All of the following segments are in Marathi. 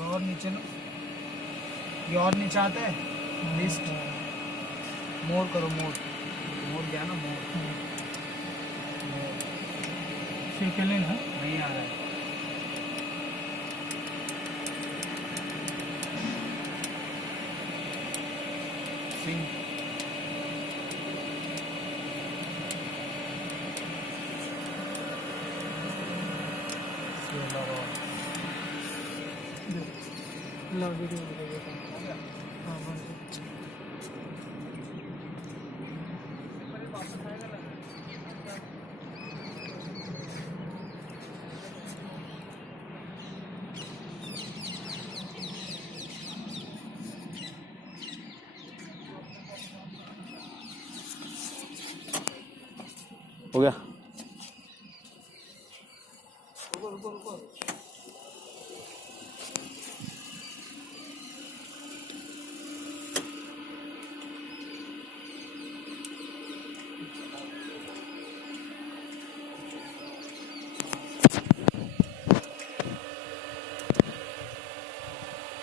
और नीचे ना, ये और नीचे आता है लिस्ट। मोर करो, मोर मोर गया ना, मोर सेकंड ना नहीं आ रहा है। सिंग लव वीडियो हाँ बंद हो गया।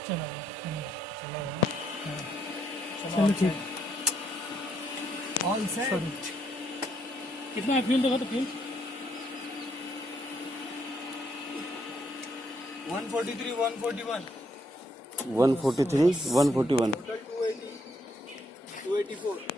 चला चलो ठीक ऑल सेट। सॉरी कितना है फील देखो तो फील 143 141 143 141 280 284